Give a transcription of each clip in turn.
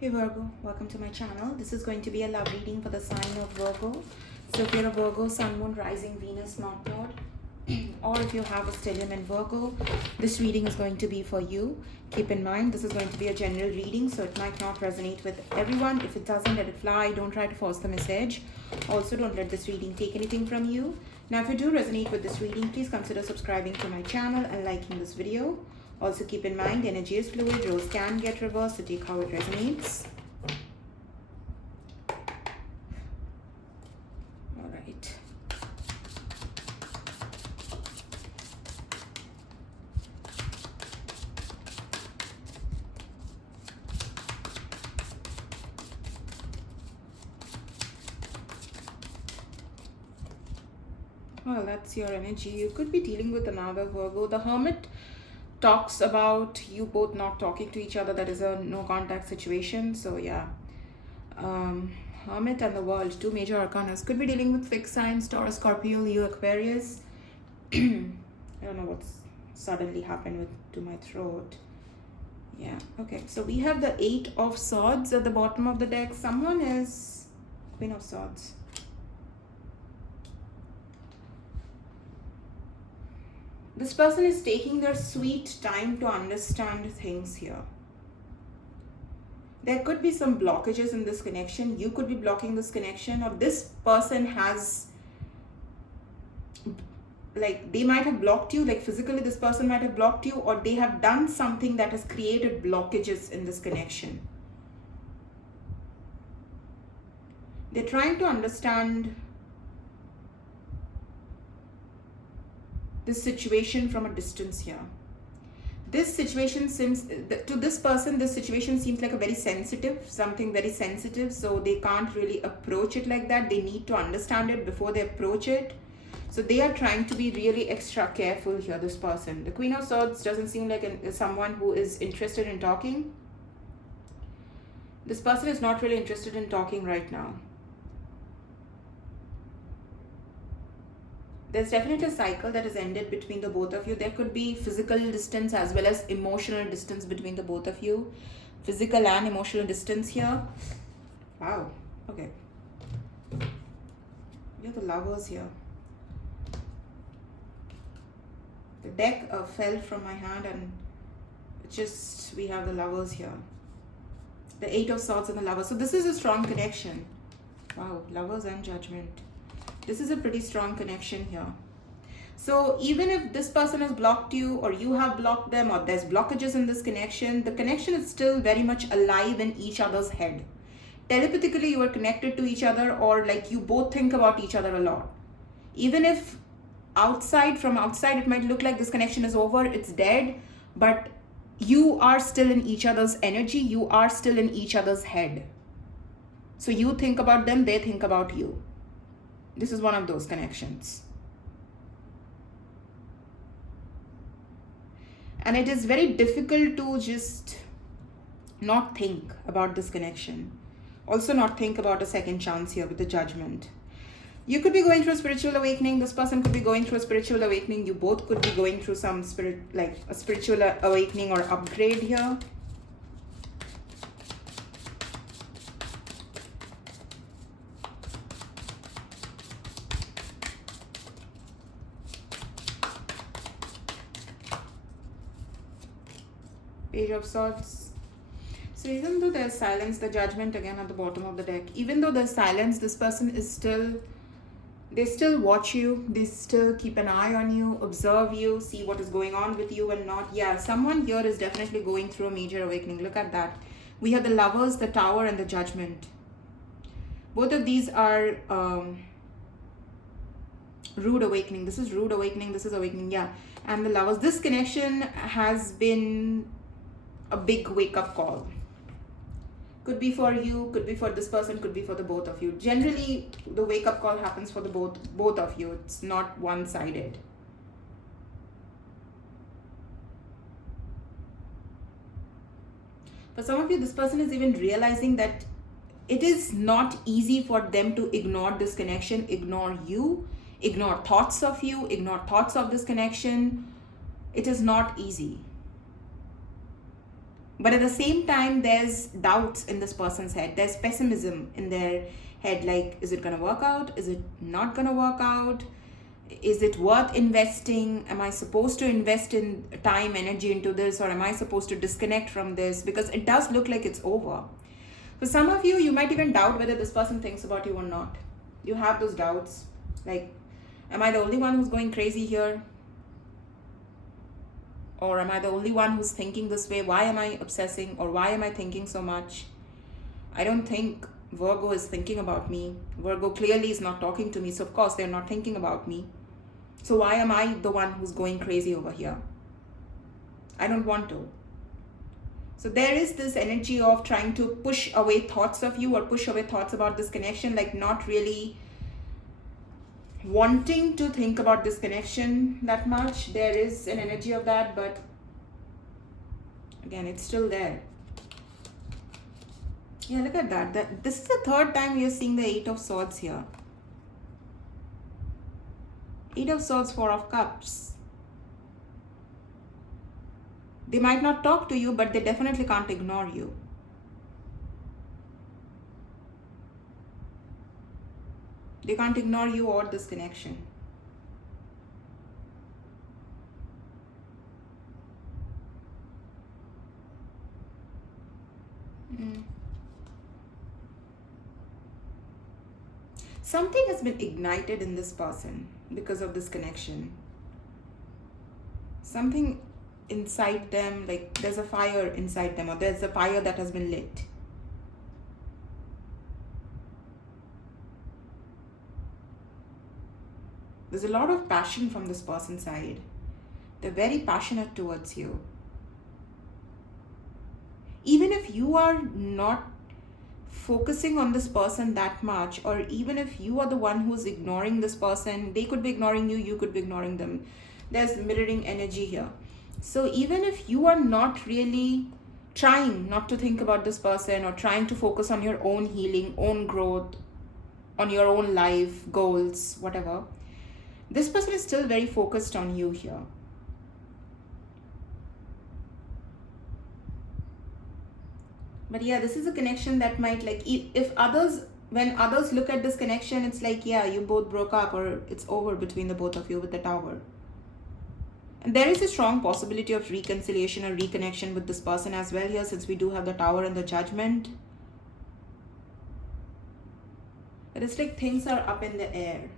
Hey Virgo, welcome to my channel. This is going to be a love reading for the sign of Virgo. So if you're a Virgo, Sun, Moon, Rising, Venus, North Node, or if you have a stellium in Virgo, this reading is going to be for you. Keep in mind, this is going to be a general reading, so it might not resonate with everyone. If it doesn't, let it fly. Don't try to force the message. Also, don't let this reading take anything from you. Now, if you do resonate with this reading, please consider subscribing to my channel and liking this video. Also keep in mind, energy is fluid, roles can get reversed, so take how it resonates. All right. Well, that's your energy. You could be dealing with another Virgo. The Hermit talks about you both not talking to each other. That is a no contact situation. So yeah, Hermit and the World, two major arcanas. Could be dealing with fixed signs: Taurus, Scorpio, Leo, Aquarius. I don't know what's suddenly happened to my throat. Yeah, okay, so we have the 8 of Swords at the bottom of the deck. Someone is Queen of Swords. This person is taking their sweet time to understand things here. There could be some blockages in this connection. You could be blocking this connection, or this person has, like, they might have blocked you, like physically this person might have blocked you, or they have done something that has created blockages in this connection. They're trying to understand this situation from a distance here. This situation seems, to this person, this situation seems like a very sensitive, something very sensitive, so they can't really approach it like that. They need to understand it before they approach it. So they are trying to be really extra careful here, this person. The Queen of Swords doesn't seem like someone who is interested in talking. This person is not really interested in talking right now. There's definitely a cycle that has ended between the both of you. There could be physical distance as well as emotional distance between the both of you. Physical and emotional distance here. Wow. Okay. You're the Lovers here. The deck fell from my hand and we have the Lovers here. The 8 of Swords and the Lovers. So this is a strong connection. Wow. Lovers and Judgment. This is a pretty strong connection here. So even if this person has blocked you, or you have blocked them, or there's blockages in this connection, the connection is still very much alive in each other's head. Telepathically, you are connected to each other, or like you both think about each other a lot. Even if from outside, it might look like this connection is over, it's dead, but you are still in each other's energy. You are still in each other's head. So you think about them, they think about you. This is one of those connections. And it is very difficult to just not think about this connection. Also not think about a second chance here with the Judgment. You could be going through a spiritual awakening. This person could be going through a spiritual awakening. You both could be going through some a spiritual awakening or upgrade here. Page of Swords. So even though there's silence, the Judgment again at the bottom of the deck. Even though there's silence, this person is they still watch you. They still keep an eye on you, observe you, see what is going on with you and not. Yeah, someone here is definitely going through a major awakening. Look at that. We have the Lovers, the Tower, and the Judgment. Both of these are rude awakening. This is rude awakening. This is awakening. Yeah. And the Lovers. This connection has been a big wake-up call. Could be for you, could be for this person, could be for the both of you. Generally, the wake-up call happens for the both of you. It's not one-sided. For some of you, this person is even realizing that it is not easy for them to ignore this connection, ignore you, ignore thoughts of you, ignore thoughts of this connection. It is not easy. But at the same time, there's doubts in this person's head. There's pessimism in their head, like, is it going to work out? Is it not going to work out? Is it worth investing? Am I supposed to invest in time, energy into this, or am I supposed to disconnect from this? Because it does look like it's over. For some of you, you might even doubt whether this person thinks about you or not. You have those doubts, like, am I the only one who's going crazy here? Or am I the only one who's thinking this way? Why am I obsessing, or why am I thinking so much? I don't think Virgo is thinking about me. Virgo clearly is not talking to me, so of course they're not thinking about me. So why am I the one who's going crazy over here? I don't want to. So there is this energy of trying to push away thoughts of you, or push away thoughts about this connection, like not really wanting to think about this connection that much. There is an energy of that, but again, it's still there. Yeah, look at that. This is the third time we are seeing the Eight of Swords here. Eight of Swords, Four of Cups. They might not talk to you, but they definitely can't ignore you. They can't ignore you or this connection. Something has been ignited in this person because of this connection. Something inside them, like there's a fire inside them, or there's a fire that has been lit. There's a lot of passion from this person's side. They're very passionate towards you. Even if you are not focusing on this person that much, or even if you are the one who's ignoring this person, they could be ignoring you, you could be ignoring them. There's mirroring energy here. So even if you are not really trying not to think about this person, or trying to focus on your own healing, own growth, on your own life, goals, whatever, this person is still very focused on you here. But yeah, this is a connection that might, like, if others, when others look at this connection, it's like, yeah, you both broke up, or it's over between the both of you with the Tower. And there is a strong possibility of reconciliation or reconnection with this person as well here, since we do have the Tower and the Judgment. But it's like things are up in the air.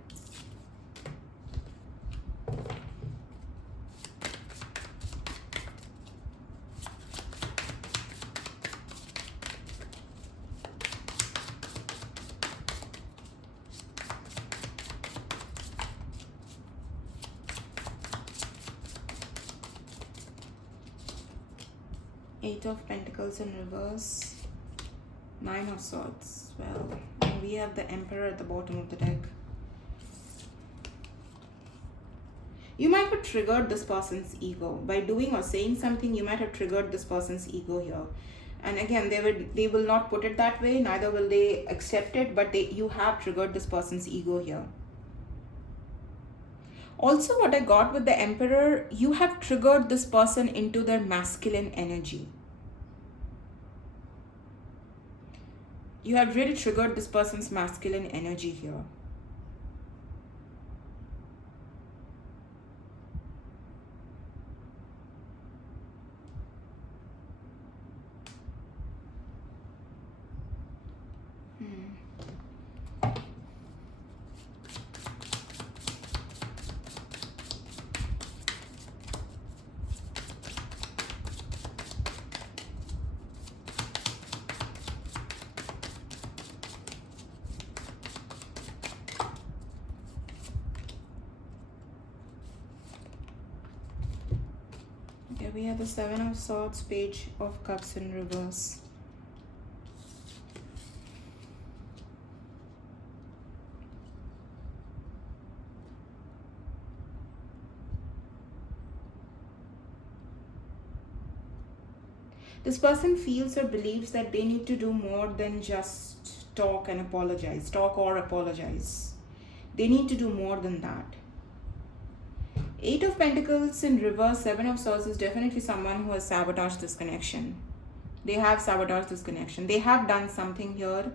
Eight of Pentacles in reverse. Nine of Swords. Well, and we have the Emperor at the bottom of the deck. You might have triggered this person's ego. By doing or saying something, you might have triggered this person's ego here. And again, they will not put it that way, neither will they accept it, but you have triggered this person's ego here. Also, what I got with the Emperor, you have triggered this person into their masculine energy. You have really triggered this person's masculine energy here. Okay, we have the Seven of Swords, Page of Cups in reverse. This person feels or believes that they need to do more than just talk and apologize, talk or apologize. They need to do more than that. Eight of Pentacles in reverse, Seven of Swords is definitely someone who has sabotaged this connection. They have sabotaged this connection. They have done something here,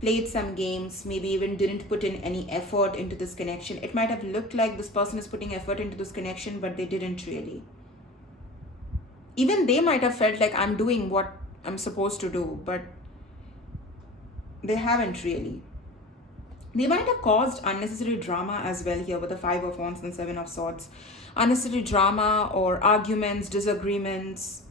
played some games, maybe even didn't put in any effort into this connection. It might have looked like this person is putting effort into this connection, but they didn't really. Even they might have felt like I'm doing what I'm supposed to do, but they haven't really. They might have caused unnecessary drama as well here with the 5 of Wands and 7 of Swords. Unnecessary drama or arguments, disagreements.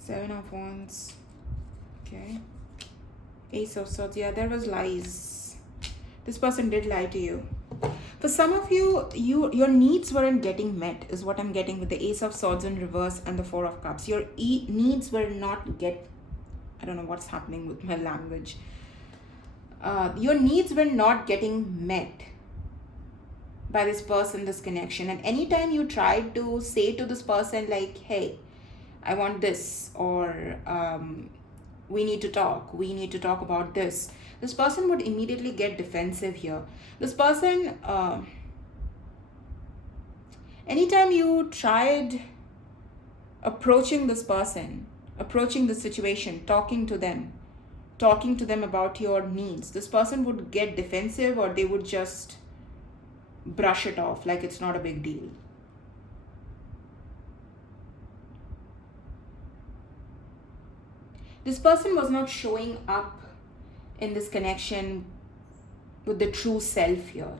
Seven of Wands. Okay. Ace of Swords. Yeah, there was lies. This person did lie to you. For some of you, your needs weren't getting met, is what I'm getting with the Ace of Swords in reverse and the 4 of Cups. Your needs were not I don't know what's happening with my language. Your needs were not getting met by this person, this connection. And anytime you tried to say to this person like, hey, I want this, or we need to talk about this, this person would immediately get defensive here. This person, anytime you tried approaching this person, approaching the situation, talking to them about your needs, this person would get defensive, or they would just brush it off like it's not a big deal. This person was not showing up in this connection with the true self here.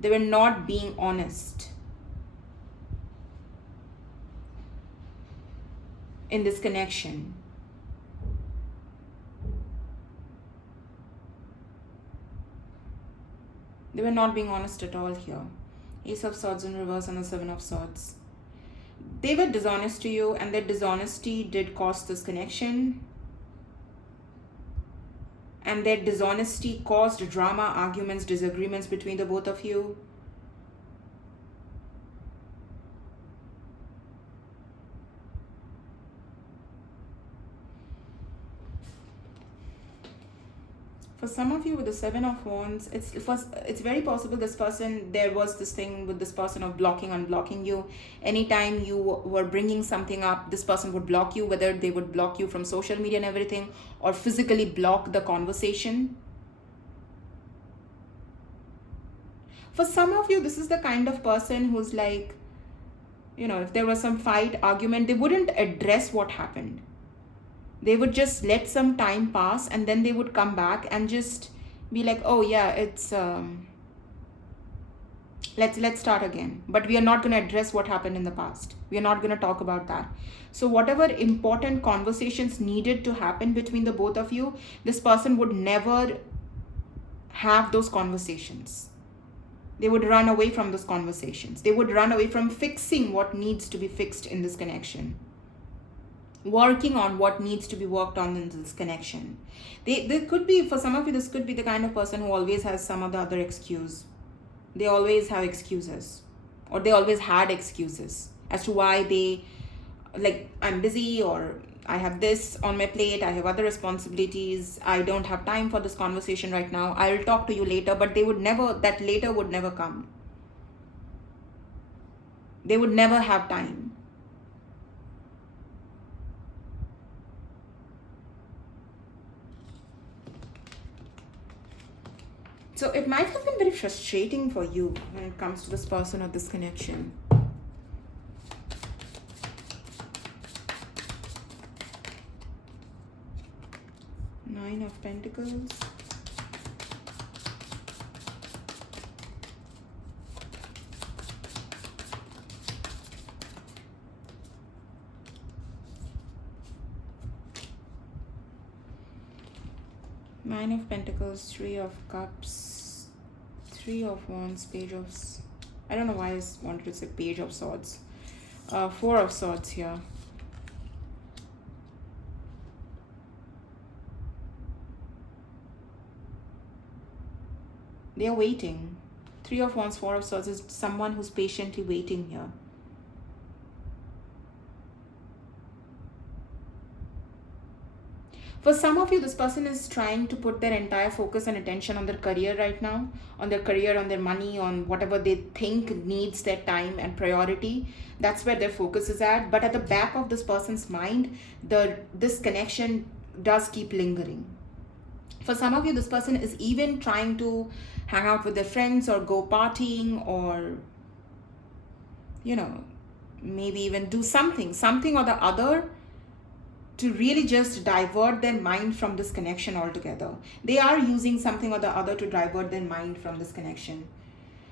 They were not being honest in this connection. They were not being honest at all here. Ace of Swords in reverse and the 7 of Swords. They were dishonest to you, and their dishonesty did cause this connection. And their dishonesty caused drama, arguments, disagreements between the both of you. For some of you with the 7 of Wands, it's very possible this person, there was this thing with this person of blocking, unblocking you. Anytime you were bringing something up, this person would block you, whether they would block you from social media and everything, or physically block the conversation. For some of you, this is the kind of person who's like, if there was some fight, argument, they wouldn't address what happened. They would just let some time pass, and then they would come back and just be like, oh yeah, it's let's start again. But we are not going to address what happened in the past. We are not going to talk about that. So whatever important conversations needed to happen between the both of you, this person would never have those conversations. They would run away from those conversations. They would run away from fixing what needs to be fixed in this connection. Working on what needs to be worked on in this connection. They could be, for some of you, this could be the kind of person who always has some of the other excuse. They always have excuses, or they always had excuses as to why they, like, I'm busy, or I have this on my plate, I have other responsibilities, I don't have time for this conversation right now, I'll talk to you later. But they would never, that later would never come. They would never have time. So it might have been very frustrating for you when it comes to this person or this connection. Nine of Pentacles. Nine of Pentacles, 3 of Cups, 3 of Wands, Page of... I don't know why I wanted to say Page of Swords. 4 of Swords here. They are waiting. 3 of Wands, 4 of Swords is someone who's patiently waiting here. For some of you, this person is trying to put their entire focus and attention on their career right now, on their career, on their money, on whatever they think needs their time and priority. That's where their focus is at. But at the back of this person's mind, this connection does keep lingering. For some of you, this person is even trying to hang out with their friends or go partying or, maybe even do something or the other to really just divert their mind from this connection altogether. They are using something or the other to divert their mind from this connection.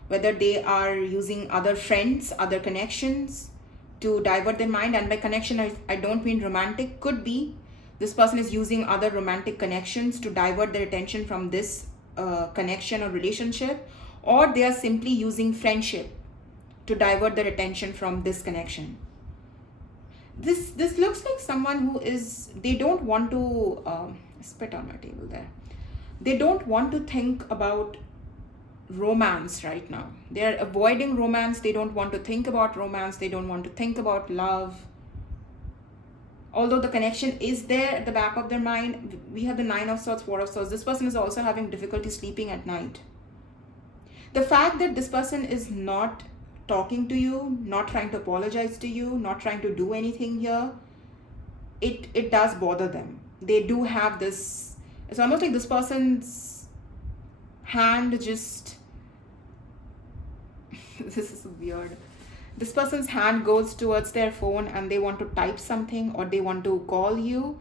Whether they are using other friends, other connections to divert their mind, and by connection, I don't mean romantic, could be this person is using other romantic connections to divert their attention from this connection or relationship, or they are simply using friendship to divert their attention from this connection. This looks like someone who is, they don't want to, spit on my table there. They don't want to think about romance right now. They're avoiding romance. They don't want to think about romance. They don't want to think about love. Although the connection is there at the back of their mind, we have the 9 of Swords, 4 of Swords. This person is also having difficulty sleeping at night. The fact that this person is not talking to you, not trying to apologize to you, not trying to do anything here, it does bother them. They do have this, it's almost like this person's hand just, this is weird. This person's hand goes towards their phone and they want to type something or they want to call you,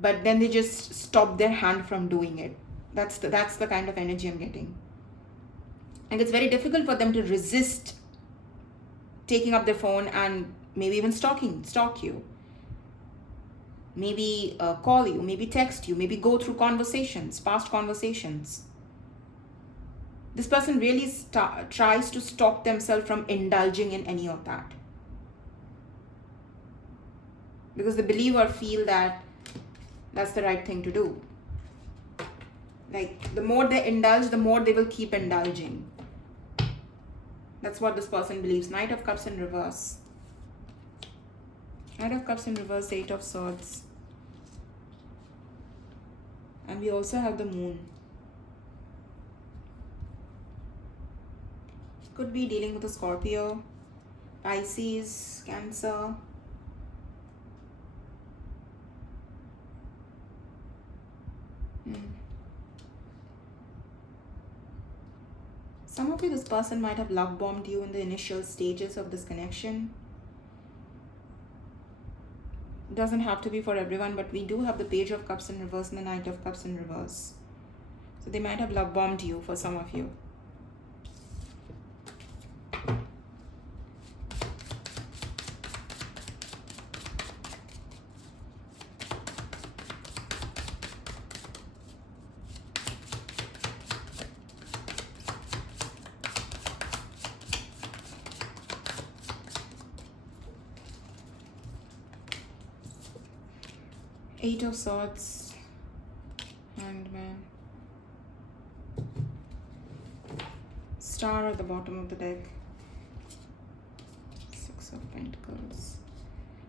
but then they just stop their hand from doing it. That's the kind of energy I'm getting. And it's very difficult for them to resist taking up their phone and maybe even stalk you. Maybe call you, maybe text you, maybe go through conversations, past conversations. This person really tries to stop themselves from indulging in any of that. Because they believe or feel that that's the right thing to do. Like, the more they indulge, the more they will keep indulging. That's what this person believes. Knight of Cups in reverse. Knight of Cups in reverse, 8 of Swords. And we also have the Moon. Could be dealing with a Scorpio, Pisces, Cancer. Some of you, this person might have love bombed you in the initial stages of this connection. It doesn't have to be for everyone, but we do have the Page of Cups in reverse and the Knight of Cups in reverse. So they might have love bombed you for some of you. Eight of Swords, Hanged Man, Star at the bottom of the deck, 6 of Pentacles.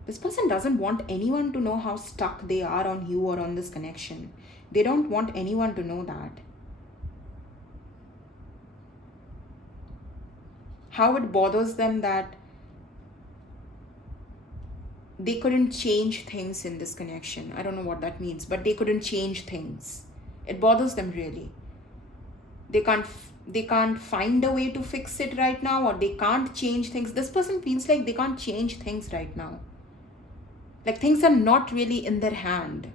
This person doesn't want anyone to know how stuck they are on you or on this connection. They don't want anyone to know that. How it bothers them that they couldn't change things in this connection. I don't know what that means, but they couldn't change things. It bothers them really. They can't find a way to fix it right now, or they can't change things. This person feels like they can't change things right now. Like, things are not really in their hand.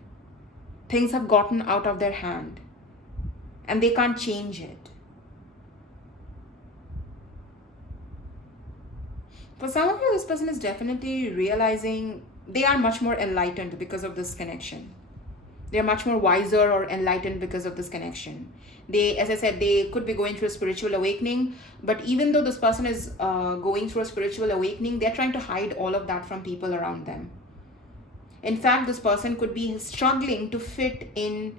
Things have gotten out of their hand and they can't change it. For some of you, this person is definitely realizing they are much more enlightened because of this connection. They are much more wiser or enlightened because of this connection. They, as I said, they could be going through a spiritual awakening, but even though this person is going through a spiritual awakening, they're trying to hide all of that from people around them. In fact, this person could be struggling to fit in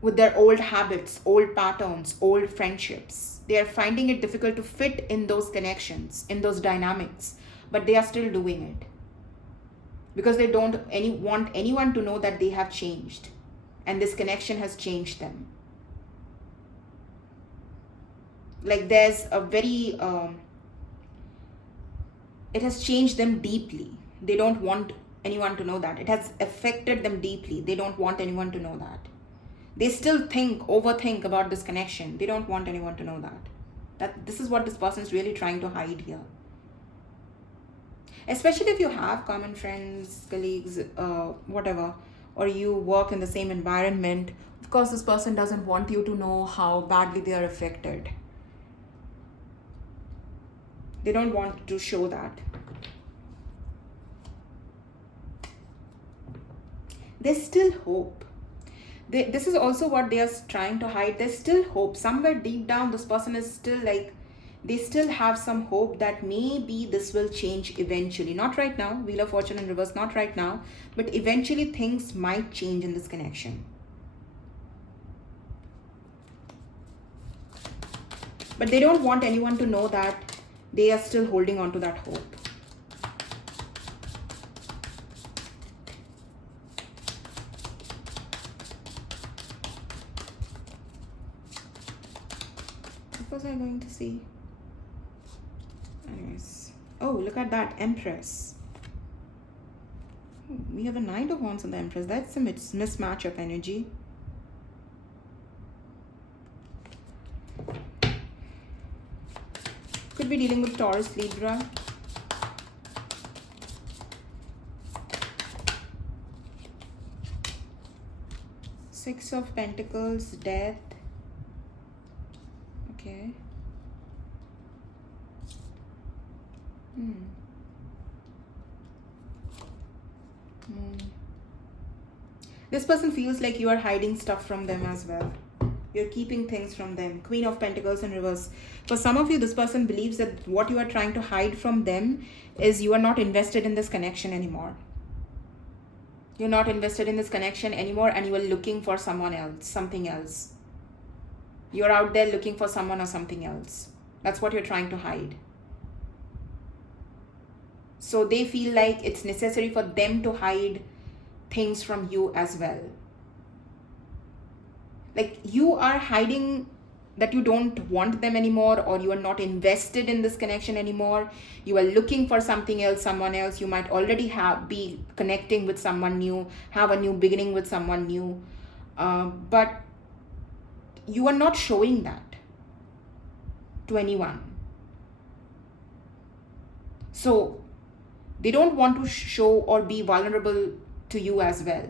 with their old habits, old patterns, old friendships. They are finding it difficult to fit in those connections, in those dynamics, but they are still doing it because they don't want anyone to know that they have changed and this connection has changed them. Like there's a very, it has changed them deeply. They don't want anyone to know that. It has affected them deeply. They don't want anyone to know that. They still overthink about this connection. They don't want anyone to know that this is what this person is really trying to hide here. Especially if you have common friends, colleagues, whatever, or you work in the same environment. Of course, this person doesn't want you to know how badly they are affected. They don't want to show that. There's still hope. This is also what they are trying to hide. There's still hope. Somewhere deep down, this person is still like, they still have some hope that maybe this will change eventually. Not right now. Wheel of Fortune in reverse, not right now. But eventually things might change in this connection. But they don't want anyone to know that they are still holding on to that hope. What was I going to see? Anyways. Oh, look at that. Empress. We have a Knight of Wands on the Empress. That's a mismatch of energy. Could be dealing with Taurus, Libra. Six of Pentacles, Death. Okay. This person feels like you are hiding stuff from them as well. You're keeping things from them. Queen of Pentacles in reverse. For some of you, this person believes that what you are trying to hide from them is you are not invested in this connection anymore. You're not invested in this connection anymore and you are looking for someone else, something else. You're out there looking for someone or something else. That's what you're trying to hide. So they feel like it's necessary for them to hide things from you as well. Like you are hiding that you don't want them anymore, or you are not invested in this connection anymore. You are looking for something else, someone else. You might already be connecting with someone new, have a new beginning with someone new. But you are not showing that to anyone. So they don't want to show or be vulnerable to you as well.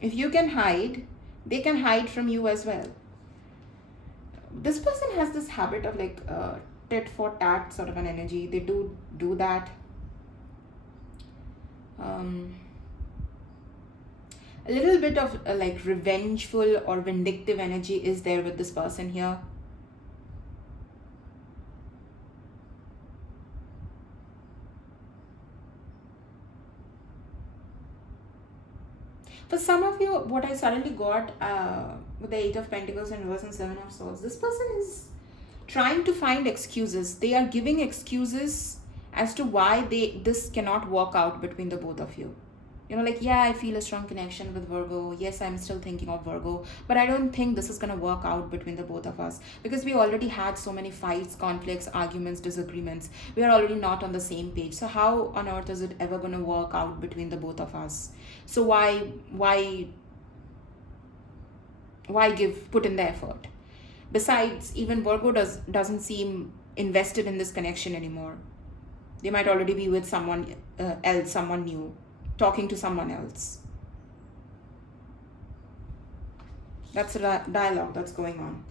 If you can hide, they can hide from you as well. This person has this habit of like tit for tat sort of an energy. They do that. A little bit of like revengeful or vindictive energy is there with this person here. For some of you, what I suddenly got with the Eight of Pentacles and reverse and Seven of Swords, this person is trying to find excuses. They are giving excuses as to why this cannot work out between the both of you. You know, like, yeah, I feel a strong connection with Virgo. Yes, I'm still thinking of Virgo. But I don't think this is going to work out between the both of us. Because we already had so many fights, conflicts, arguments, disagreements. We are already not on the same page. So how on earth is it ever going to work out between the both of us? So why put in the effort? Besides, even Virgo doesn't seem invested in this connection anymore. They might already be with someone else, someone new, talking to someone else. That's a dialogue that's going on.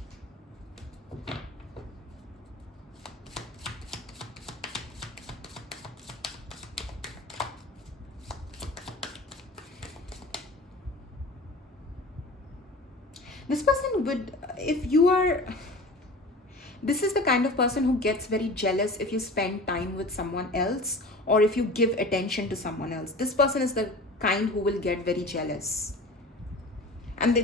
This person would, if you are, this is the kind of person who gets very jealous if you spend time with someone else or if you give attention to someone else. This person is the kind who will get very jealous. And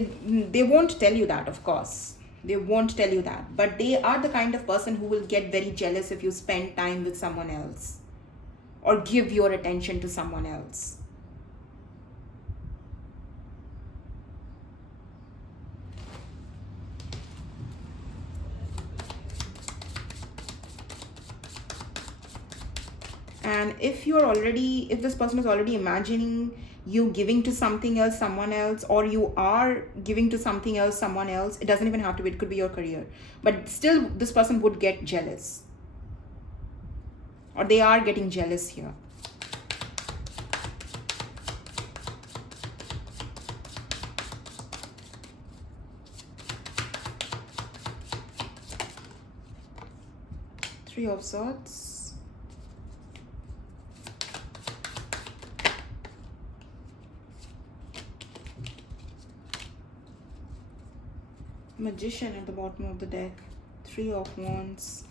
they won't tell you that, of course. They won't tell you that. But they are the kind of person who will get very jealous if you spend time with someone else or give your attention to someone else. And if this person is already imagining you giving to something else, someone else, or you are giving to something else, someone else, it doesn't even have to be, it could be your career, but still this person would get jealous, or they are getting jealous here. Three of Swords. Magician at the bottom of the deck. Three of Wands.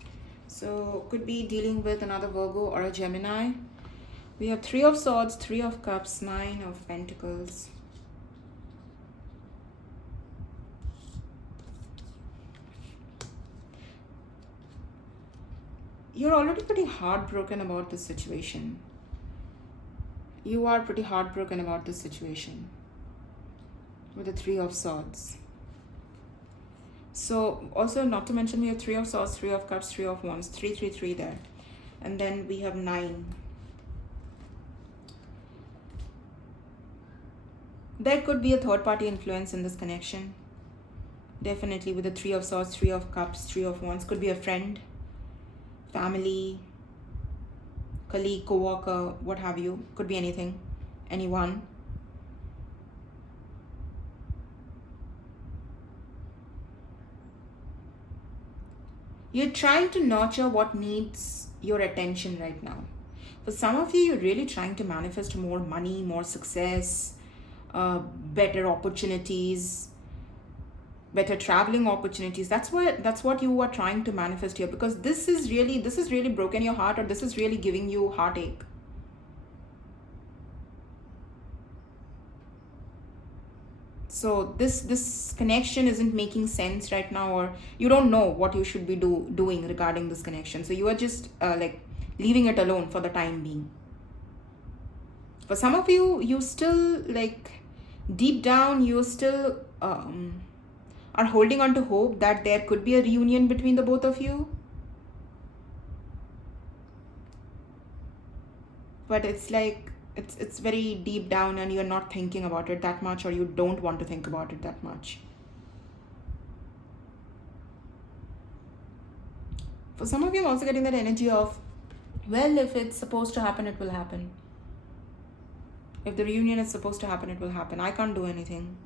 So could be dealing with another Virgo or a Gemini. We have Three of Swords, Three of Cups, Nine of Pentacles. You're already pretty heartbroken about this situation. You are pretty heartbroken about this situation with the Three of Swords. So also, not to mention, we have Three of Swords, Three of Cups, Three of Wands, 3 there. And then we have 9. There could be a third party influence in this connection. Definitely with the Three of Swords, Three of Cups, Three of Wands. Could be a friend, family, colleague, co-worker, what have you. Could be anything, anyone. You're trying to nurture what needs your attention right now. For some of you, you're really trying to manifest more money, more success, better opportunities, better traveling opportunities. That's what you are trying to manifest here, because this is really broken your heart, or this is really giving you heartache. So this connection isn't making sense right now, or you don't know what you should be doing regarding this connection. So you are just like leaving it alone for the time being. For some of you, you still, like, deep down, you still are holding on to hope that there could be a reunion between the both of you. But it's like, it's very deep down and you're not thinking about it that much, or you don't want to think about it that much. For some of you, I'm also getting that energy of, well, if it's supposed to happen, it will happen. If the reunion is supposed to happen, it will happen. I can't do anything.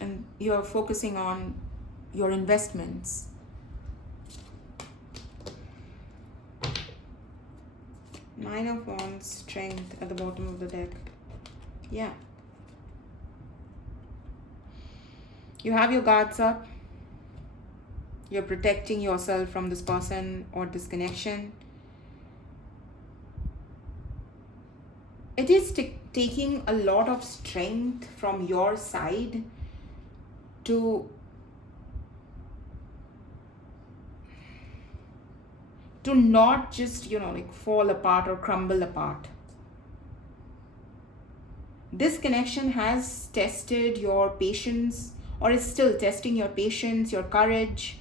And you're focusing on your investments. Nine of Wands, Strength at the bottom of the deck. Yeah. You have your guards up. You're protecting yourself from this person or this connection. It is taking a lot of strength from your side to not just, like, fall apart or crumble apart. This connection has tested your patience, or is still testing your patience, your courage.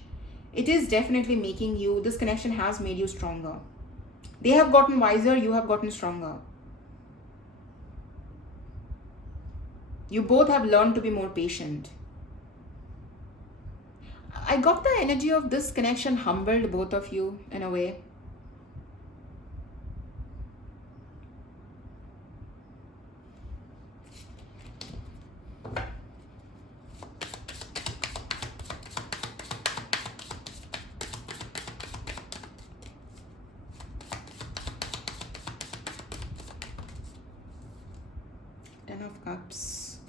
It is definitely making you, this connection has made you stronger. They have gotten wiser, you have gotten stronger. You both have learned to be more patient. I got the energy of this connection humbled both of you in a way. Ten of Cups.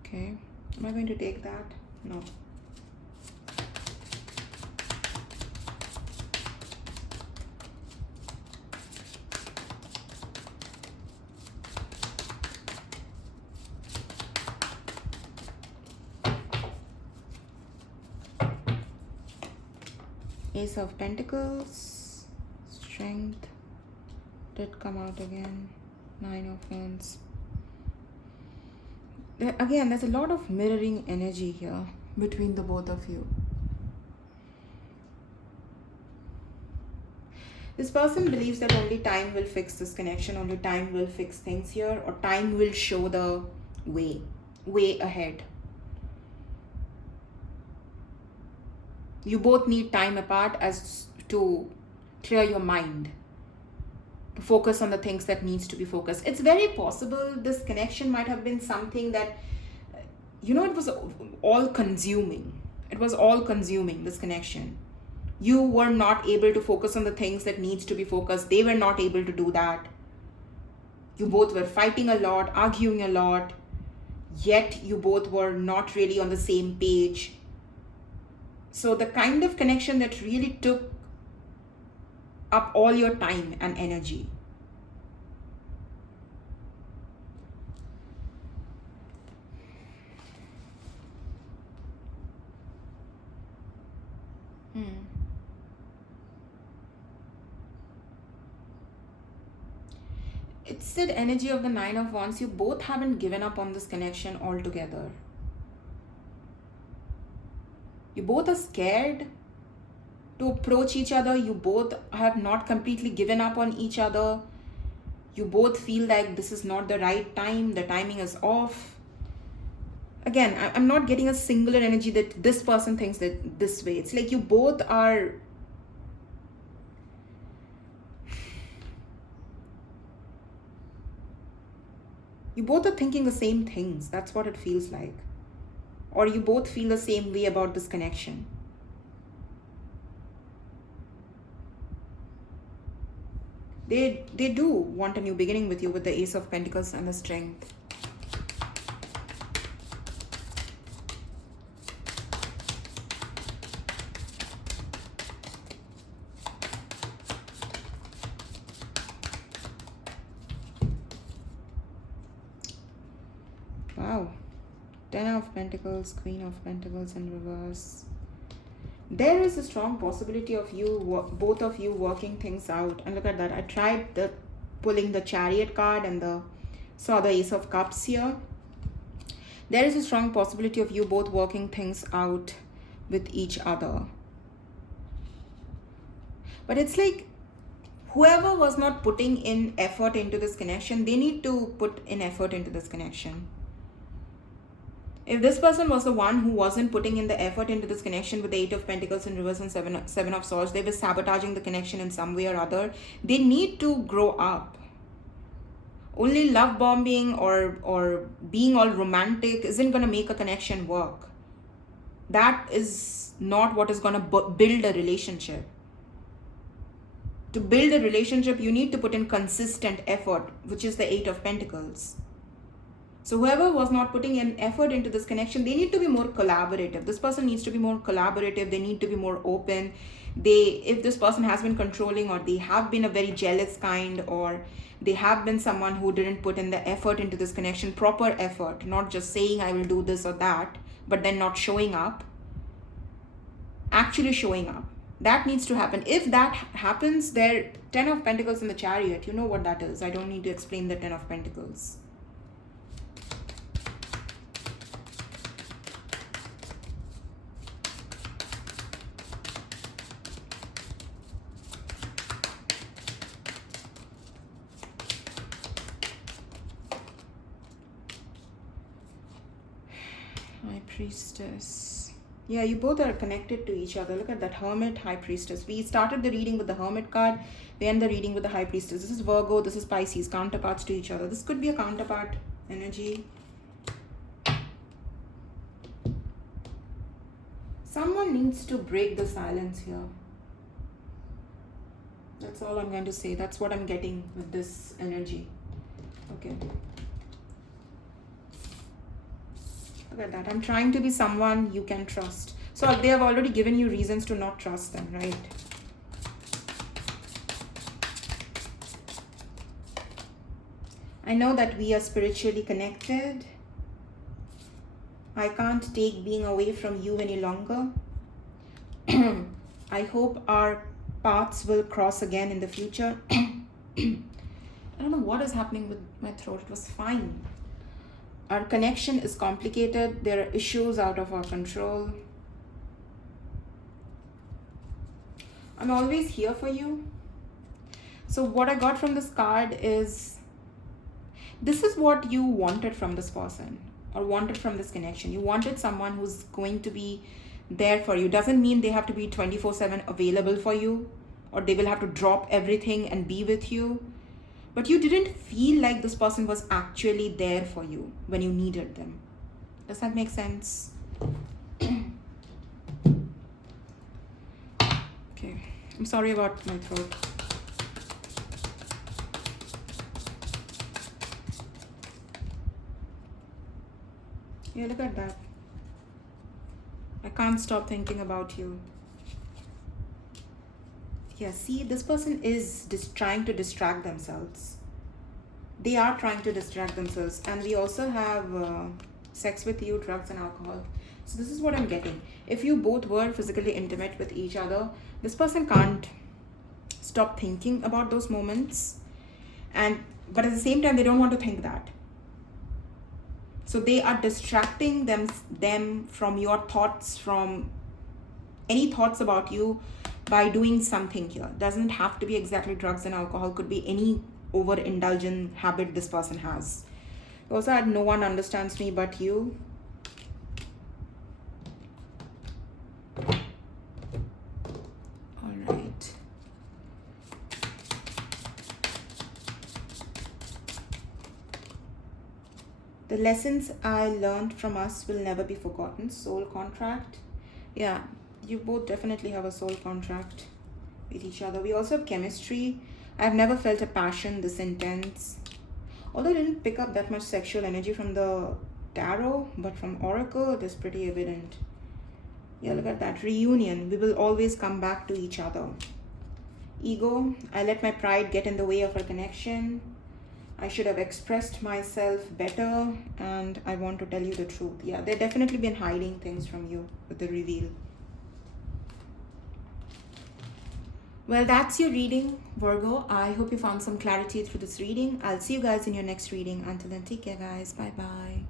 Okay. Am I going to take that? No. Ace of Pentacles, Strength did come out again, 9 of Wands. Again, there's a lot of mirroring energy here between the both of you. This person believes that only time will fix this connection, only time will fix things here, or time will show the way ahead. You both need time apart as to clear your mind, to focus on the things that needs to be focused. It's very possible this connection might have been something that, it was all consuming. It was all consuming, this connection. You were not able to focus on the things that needs to be focused. They were not able to do that. You both were fighting a lot, arguing a lot, yet you both were not really on the same page. So the kind of connection that really took up all your time and energy. It's the energy of the 9 of Wands. You both haven't given up on this connection altogether. You both are scared to approach each other. You both have not completely given up on each other. You both feel like this is not the right time. The timing is off. Again, I'm not getting a singular energy that this person thinks that this way. It's like you both are... You both are thinking the same things. That's what it feels like. Or you both feel the same way about this connection. They do want a new beginning with you with the Ace of Pentacles and the Strength. Wow. 10 of Pentacles, Queen of Pentacles in reverse. There is a strong possibility of both of you working things out. And look at that. I tried pulling the Chariot card and saw the Ace of Cups here. There is a strong possibility of you both working things out with each other. But it's like whoever was not putting in effort into this connection, they need to put in effort into this connection. If this person was the one who wasn't putting in the effort into this connection with the 8 of Pentacles in reverse and 7 of Swords, they were sabotaging the connection in some way or other. They need to grow up. Only love bombing or being all romantic isn't going to make a connection work. That is not what is going to build a relationship. To build a relationship, you need to put in consistent effort, which is the 8 of Pentacles. So whoever was not putting in effort into this connection, they need to be more collaborative. This person needs to be more collaborative. They need to be more open. If this person has been controlling, or they have been a very jealous kind, or they have been someone who didn't put in the effort into this connection, proper effort, not just saying I will do this or that, but then not showing up, actually showing up. That needs to happen. If that happens, there 10 of Pentacles in the Chariot, you know what that is. I don't need to explain the 10 of Pentacles. High Priestess. Yeah, you both are connected to each other. Look at that Hermit, High Priestess. We started the reading with the Hermit card. We end the reading with the High Priestess. This is Virgo, this is Pisces, counterparts to each other. This could be a counterpart energy. Someone needs to break the silence here. That's all I'm going to say. That's what I'm getting with this energy. Okay. Look at that. I'm trying to be someone you can trust. So they have already given you reasons to not trust them, right? I know that we are spiritually connected. I can't take being away from you any longer. I hope our paths will cross again in the future. I don't know what is happening with my throat. It was fine. Our connection is complicated. There are issues out of our control. I'm always here for you. So what I got from this card is, this is what you wanted from this person or wanted from this connection. You wanted someone who's going to be there for you. Doesn't mean they have to be 24/7 available for you, or they will have to drop everything and be with you. But you didn't feel like this person was actually there for you when you needed them. Does that make sense? Okay. I'm sorry about my throat. Yeah, look at that. I can't stop thinking about you. Yeah, see, this person is trying to distract themselves. They are trying to distract themselves. And we also have sex with you, drugs and alcohol. So this is what I'm getting. If you both were physically intimate with each other, this person can't stop thinking about those moments. But at the same time, they don't want to think that. So they are distracting them from your thoughts, from any thoughts about you, by doing something here. Doesn't have to be exactly drugs and alcohol. Could be any overindulgent habit this person has. You also had, no one understands me but you. All right. The lessons I learned from us will never be forgotten. Soul contract. Yeah, you both definitely have a soul contract with each other. We also have chemistry. I've never felt a passion this intense. Although I didn't pick up that much sexual energy from the tarot, but from Oracle, it is pretty evident. Yeah, look at that. Reunion. We will always come back to each other. Ego. I let my pride get in the way of our connection. I should have expressed myself better, and I want to tell you the truth. Yeah, they've definitely been hiding things from you with the reveal. Well, that's your reading, Virgo. I hope you found some clarity through this reading. I'll see you guys in your next reading. Until then, take care, guys. Bye-bye.